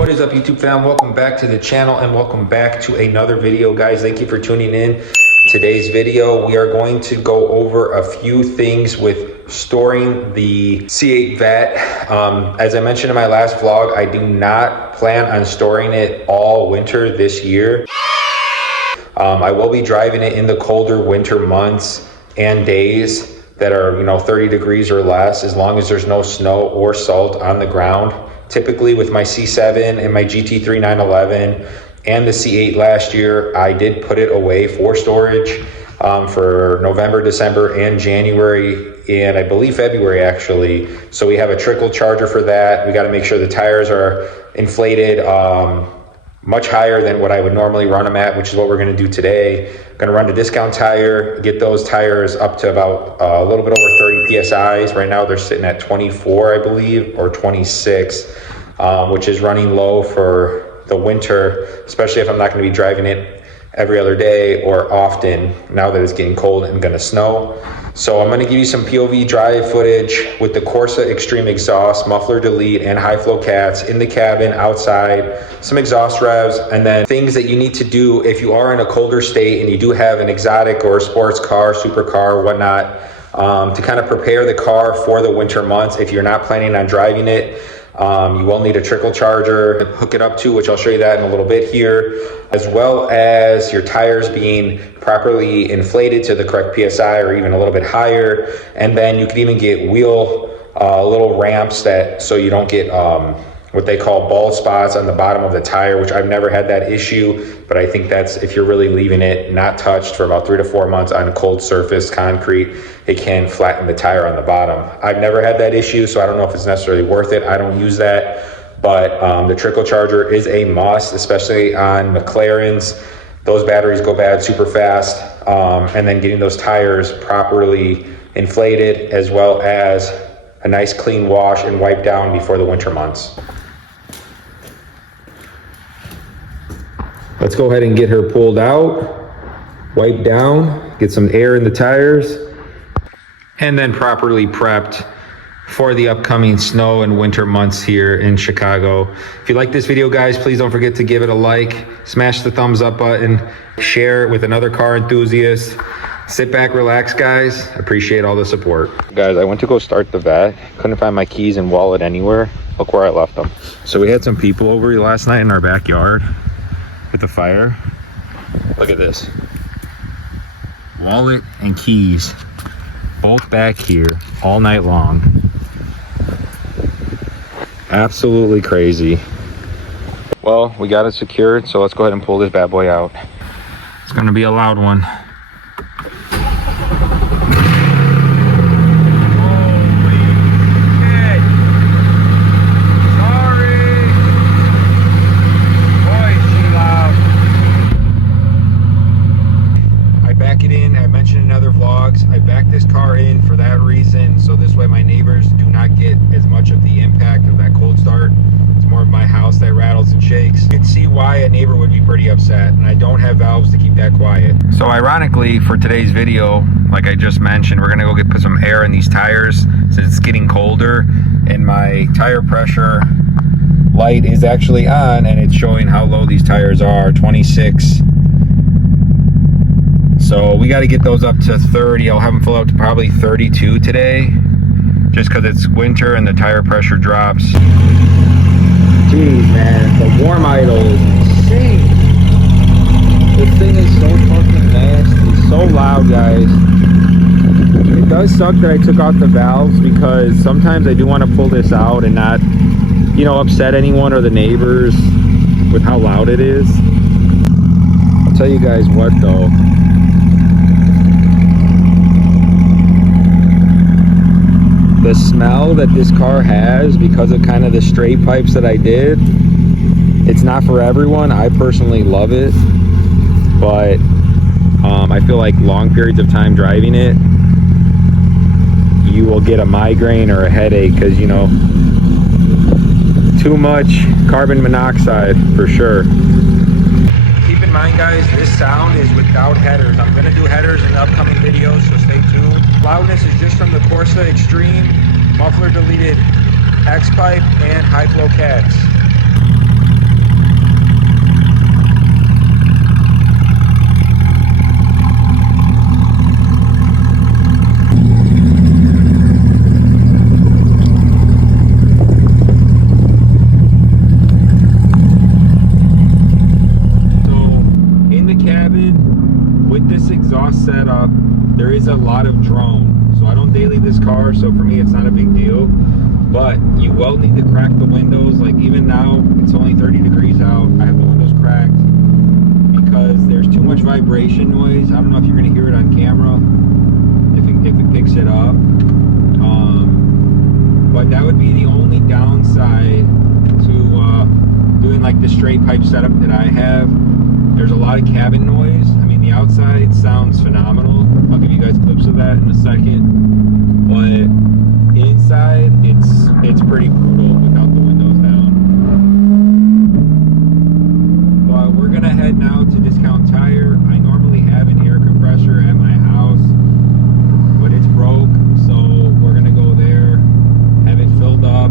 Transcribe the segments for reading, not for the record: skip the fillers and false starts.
What is up, YouTube fam? Welcome back to the channel and welcome back to another video, guys. Thank you for tuning in. Today's video, we are going to go over a few things with storing the C8 Vet. As I mentioned in my last vlog, I do not plan on storing it all winter this year. I will be driving it in the colder winter months and days that are, 30 degrees or less, as long as there's no snow or salt on the ground. Typically with my C7 and my GT3 911 and the C8 last year, I did put it away for storage for November, December, and January, and I believe February actually. So we have a trickle charger for that. We got to make sure the tires are inflated much higher than what I would normally run them at, which is what we're going to do today. Going to run the discount tire, get those tires up to about a little bit over 30 PSIs. Right now they're sitting at 24, I believe, or 26, which is running low for the winter, especially if I'm not going to be driving it every other day or often now that it's getting cold and going to snow. So I'm going to give you some POV drive footage with the Corsa Extreme exhaust, muffler delete, and high flow cats in the cabin, outside, some exhaust revs, and then things that you need to do if you are in a colder state and you do have an exotic or a sports car, supercar, whatnot, to kind of prepare the car for the winter months. If you're not planning on driving it, you will need a trickle charger to hook it up to, which I'll show you that in a little bit here, as well as your tires being properly inflated to the correct PSI or even a little bit higher. And then you can even get wheel little ramps so you don't get what they call bald spots on the bottom of the tire, which I've never had that issue, but I think that's if you're really leaving it not touched for about 3 to 4 months on cold surface concrete, it can flatten the tire on the bottom. I've never had that issue, so I don't know if it's necessarily worth it. I don't use that, but the trickle charger is a must, especially on McLarens. Those batteries go bad super fast, and then getting those tires properly inflated, as well as a nice clean wash and wipe down before the winter months. Let's go ahead and get her pulled out, wipe down, get some air in the tires, and then properly prepped for the upcoming snow and winter months here in Chicago. If you like this video, guys, please don't forget to give it a like, smash the thumbs up button, share it with another car enthusiast. Sit back, relax, guys. Appreciate all the support. Guys, I went to go start the Vet. Couldn't find my keys and wallet anywhere. Look where I left them. So we had some people over last night in our backyard with the fire. Look at this. Wallet and keys, both back here all night long. Absolutely crazy. Well, we got it secured, so let's go ahead and pull this bad boy out. It's gonna be a loud one. I backed this car in for that reason, so this way my neighbors do not get as much of the impact of that cold start. It's more of my house that rattles and shakes. You can see why a neighbor would be pretty upset, and I don't have valves to keep that quiet. So ironically, for today's video, like I just mentioned, we're gonna go put some air in these tires since it's getting colder, and my tire pressure light is actually on, and it's showing how low these tires are, 26. So we got to get those up to 30. I'll have them full out to probably 32 today, just because it's winter and the tire pressure drops. Jeez, man, the warm idle is insane. This thing is so fucking nasty, so loud, guys. It does suck that I took out the valves, because sometimes I do want to pull this out and not, upset anyone or the neighbors with how loud it is. tell you guys what though. The smell that this car has, because of kind of the straight pipes that I did, it's not for everyone. I personally love it, but I feel like long periods of time driving it, you will get a migraine or a headache, because, you know, too much carbon monoxide for sure. Keep in mind, guys, this sound is without headers. I'm going to do headers in the upcoming videos, so stay tuned. Loudness is just from the Corsa Extreme, muffler deleted X-pipe, and high flow cats. Setup, there is a lot of drone, so I don't daily this car, so for me it's not a big deal, but you will need to crack the windows. Like even now it's only 30 degrees out, I have the windows cracked because there's too much vibration noise. I don't know if you're going to hear it on camera, if it picks it up, but that would be the only downside to doing like the straight pipe setup that I have. There's a lot of cabin noise. I mean, the outside sounds phenomenal. I'll give you guys clips of that in a second. But inside, it's pretty brutal without the windows down. But we're gonna head now to Discount Tire. I normally have an air compressor at my house, but it's broke, so we're gonna go there, have it filled up.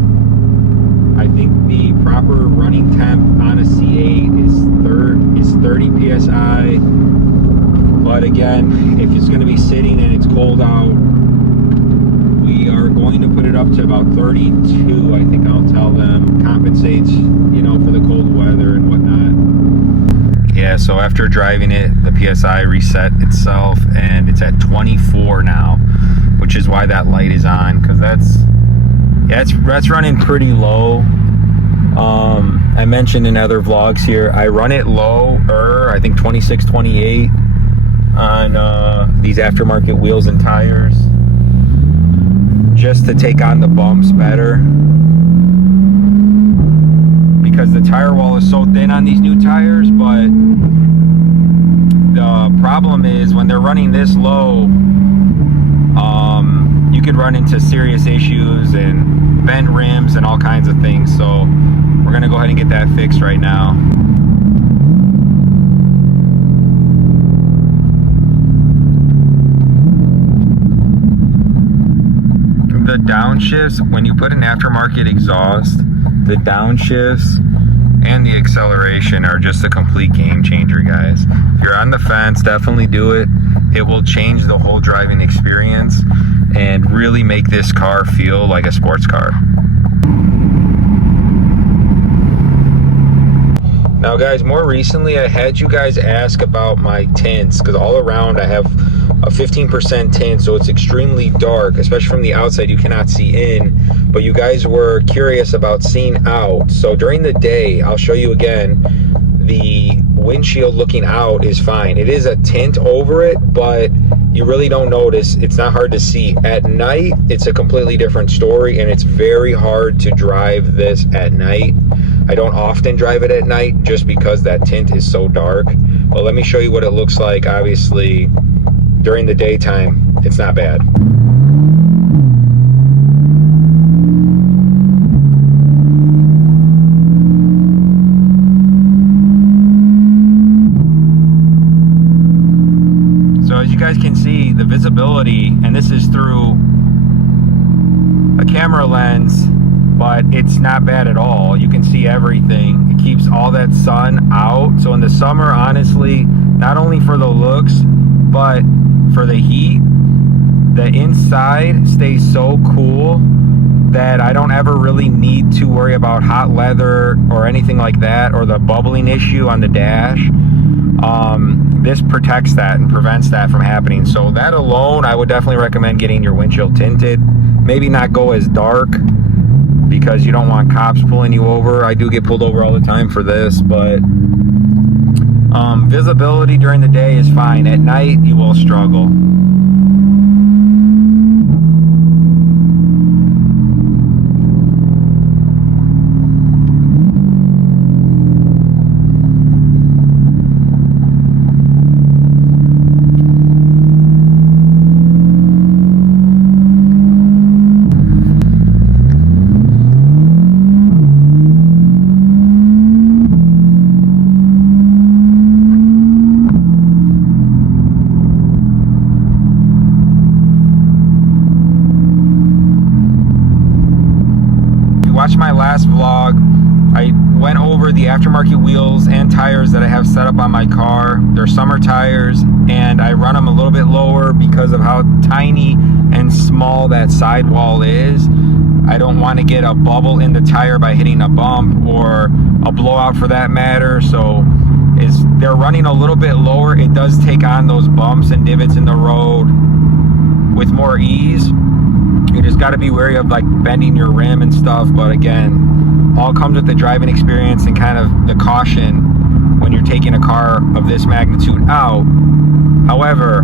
I think the proper running temp on a C8 is 30 psi, but again, if it's going to be sitting and it's cold out, we are going to put it up to about 32. I think I'll tell them, compensates, you know, for the cold weather and whatnot. Yeah, so after driving it, the PSI reset itself and it's at 24 now, which is why that light is on, because that's running pretty low. I mentioned in other vlogs here, I run it lower, I think 26, 28 on these aftermarket wheels and tires, just to take on the bumps better, because the tire wall is so thin on these new tires. But the problem is when they're running this low, you could run into serious issues and bent rims and all kinds of things. So we're gonna go ahead and get that fixed right now. The downshifts, when you put an aftermarket exhaust, the downshifts and the acceleration are just a complete game changer, guys. If you're on the fence, definitely do it. It will change the whole driving experience and really make this car feel like a sports car. Now guys, more recently I had you guys ask about my tints, because all around I have a 15% tint, so it's extremely dark, especially from the outside. You cannot see in, but you guys were curious about seeing out. So during the day, I'll show you again, the windshield looking out is fine. It is a tint over it, but you really don't notice. It's not hard to see. At night, it's a completely different story, and it's very hard to drive this at night. I don't often drive it at night just because that tint is so dark. But let me show you what it looks like. Obviously, during the daytime, it's not bad. So as you guys can see, the visibility, and this is through a camera lens, but it's not bad at all. You can see everything. It keeps all that sun out. So in the summer, honestly, not only for the looks, but for the heat, the inside stays so cool that I don't ever really need to worry about hot leather or anything like that, or the bubbling issue on the dash. This protects that and prevents that from happening. So that alone, I would definitely recommend getting your windshield tinted. Maybe not go as dark, because you don't want cops pulling you over. I do get pulled over all the time for this, but Visibility during the day is fine. At night, you will struggle. Watch my last vlog. I went over the aftermarket wheels and tires that I have set up on my car. They're summer tires, and I run them a little bit lower because of how tiny and small that sidewall is. I don't want to get a bubble in the tire by hitting a bump, or a blowout for that matter. So they're running a little bit lower. It does take on those bumps and divots in the road with more ease. You just got to be wary of like bending your rim and stuff, but again, all comes with the driving experience and kind of the caution when you're taking a car of this magnitude out. However,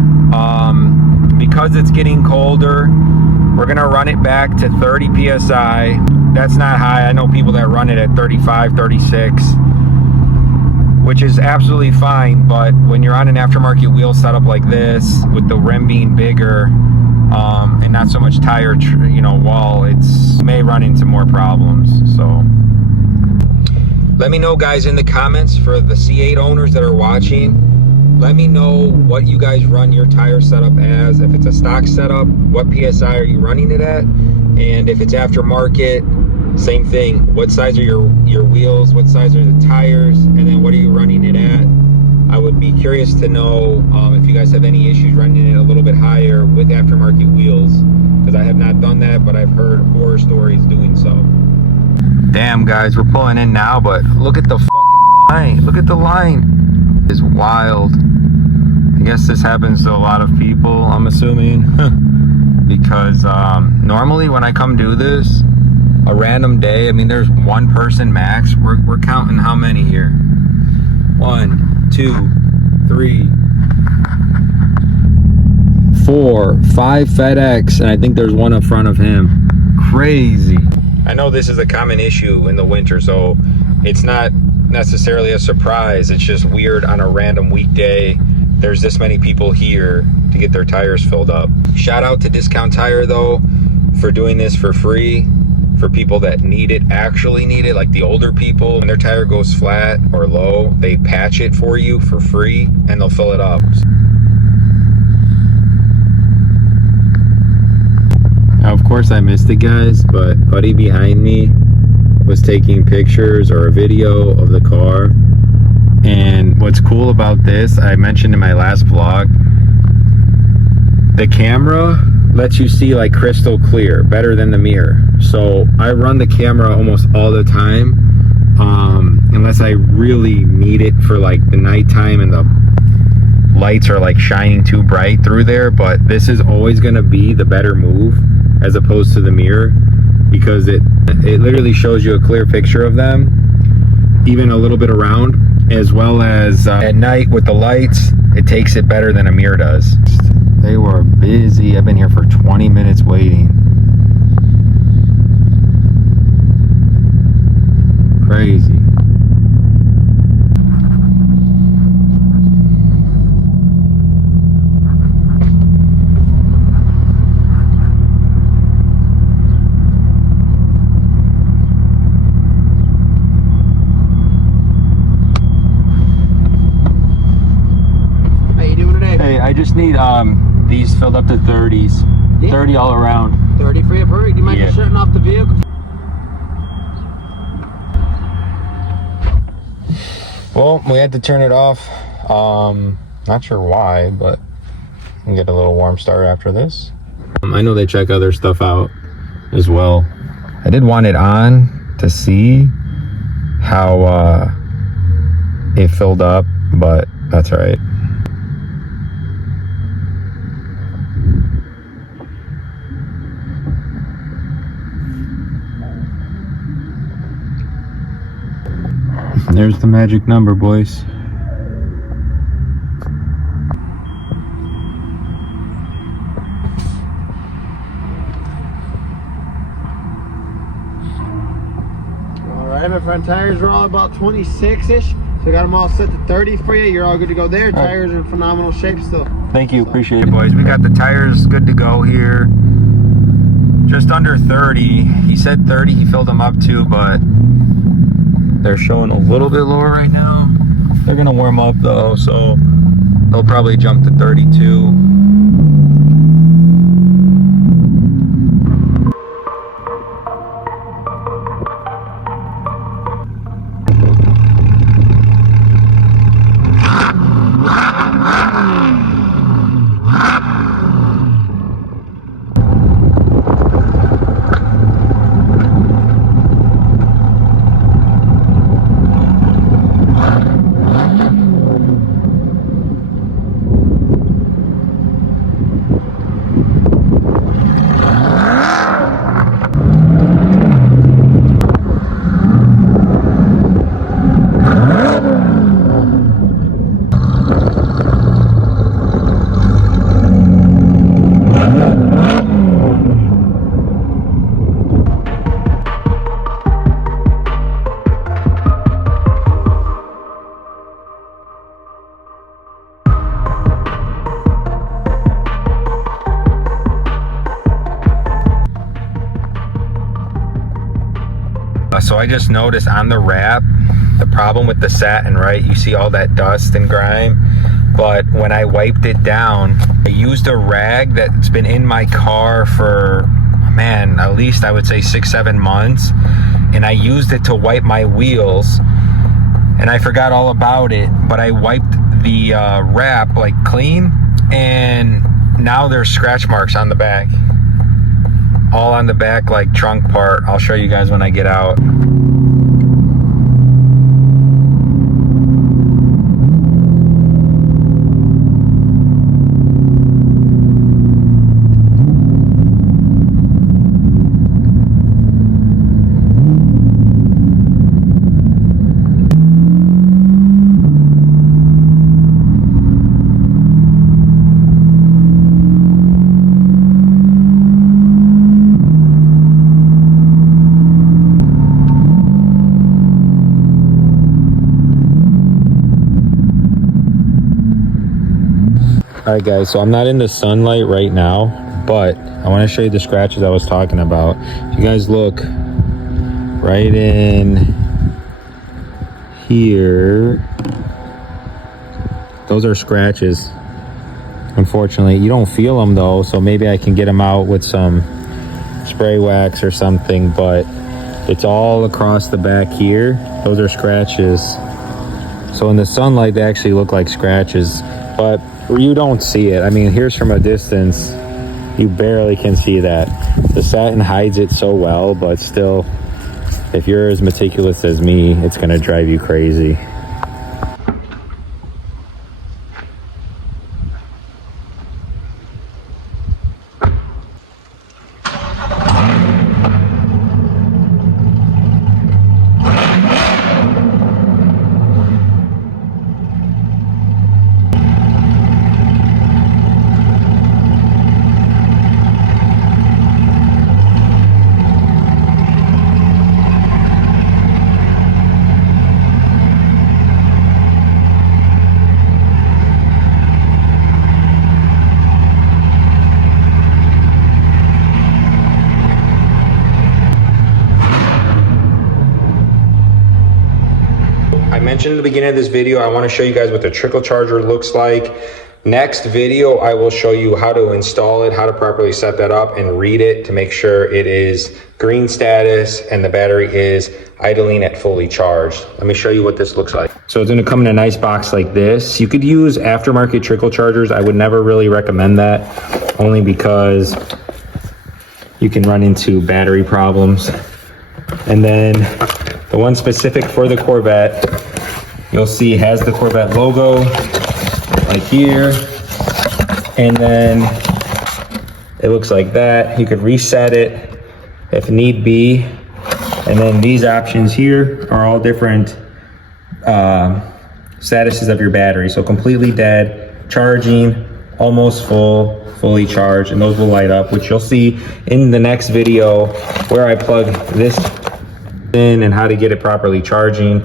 because it's getting colder, we're gonna run it back to 30 psi. That's not high. I know people that run it at 35, 36, which is absolutely fine, but when you're on an aftermarket wheel setup like this, with the rim being bigger, and not so much tire, wall, you may run into more problems. So let me know, guys, in the comments, for the C8 owners that are watching, let me know what you guys run your tire setup as. If it's a stock setup, what PSI are you running it at? And if it's aftermarket, same thing. What size are your wheels? What size are the tires? And then what are you running it at? I would be curious to know if you guys have any issues running it a little bit higher with aftermarket wheels, because I have not done that, but I've heard horror stories doing so. Damn, guys, we're pulling in now, but look at the fucking line. Look at the line. It's wild. I guess this happens to a lot of people, I'm assuming, because normally when I come do this, a random day, I mean, there's one person max. We're counting how many here? 1, 2, 3, 4, 5 FedEx, and I think there's one up front of him. Crazy. I know this is a common issue in the winter, so it's not necessarily a surprise. It's just weird on a random weekday. There's this many people here to get their tires filled up. Shout out to Discount Tire, though, for doing this for free. For people that need it, actually need it, like the older people, when their tire goes flat or low, they patch it for you for free and they'll fill it up. Now, of course, I missed it, guys, but buddy behind me was taking pictures or a video of the car. And what's cool about this, I mentioned in my last vlog, the camera lets you see like crystal clear, better than the mirror. So I run the camera almost all the time, unless I really need it for like the nighttime and the lights are like shining too bright through there. But this is always going to be the better move as opposed to the mirror, because it literally shows you a clear picture of them, even a little bit around, as well as at night with the lights, it takes it better than a mirror does. They were busy. I've been here for 20 minutes waiting. Crazy. How you doing today? Hey, I just need these filled up to 30s. Yeah. 30 all around. 30 for your perfect. Do you mind just shutting off the vehicle? Well, we had to turn it off. Not sure why, but we'll get a little warm start after this. I know they check other stuff out as well. I did want it on to see how it filled up, but that's all right. There's the magic number, boys. front tires are all about 26-ish. So I got them all set to 30 for you. You're all good to go there. Tires are in phenomenal shape still. Thank you, appreciate it, boys. We got the tires good to go here. Just under 30. He said 30, he filled them up too, but they're showing a little bit lower right now. They're gonna warm up though, so they'll probably jump to 32. So I just noticed on the wrap, the problem with the satin, right? You see all that dust and grime, but when I wiped it down, I used a rag that's been in my car for, man, at least I would say 6-7 months, and I used it to wipe my wheels, and I forgot all about it, but I wiped the wrap like clean, and now there's scratch marks on the back. All on the back, like trunk part. I'll show you guys when I get out. Alright guys, so I'm not in the sunlight right now, but I want to show you the scratches I was talking about. If you guys look right in here, those are scratches. Unfortunately, you don't feel them though, so maybe I can get them out with some spray wax or something, but it's all across the back here. Those are scratches. So in the sunlight, they actually look like scratches, but you don't see it. I mean, here's from a distance, you barely can see that. The satin hides it so well, but still, if you're as meticulous as me, it's gonna drive you crazy. I mentioned in the beginning of this video, I want to show you guys what the trickle charger looks like. Next video, I will show you how to install it, how to properly set that up and read it to make sure it is green status and the battery is idling at fully charged. Let me show you what this looks like. So it's going to come in a nice box like this. You could use aftermarket trickle chargers. I would never really recommend that, only because you can run into battery problems. And then the one specific for the Corvette, you'll see has the Corvette logo like here, and then it looks like that. You could reset it if need be, and then these options here are all different statuses of your battery. So completely dead, charging, almost full, fully charged, and those will light up, which you'll see in the next video where I plug this in and how to get it properly charging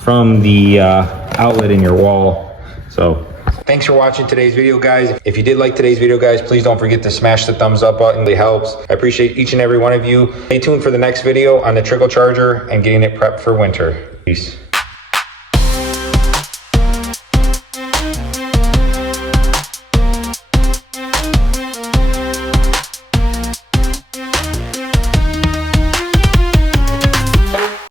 from the outlet in your wall. So thanks for watching today's video, guys. If you did like today's video, guys, please don't forget to smash the thumbs up button. It helps. I appreciate each and every one of you. Stay tuned for the next video on the trickle charger and getting it prepped for winter. Peace.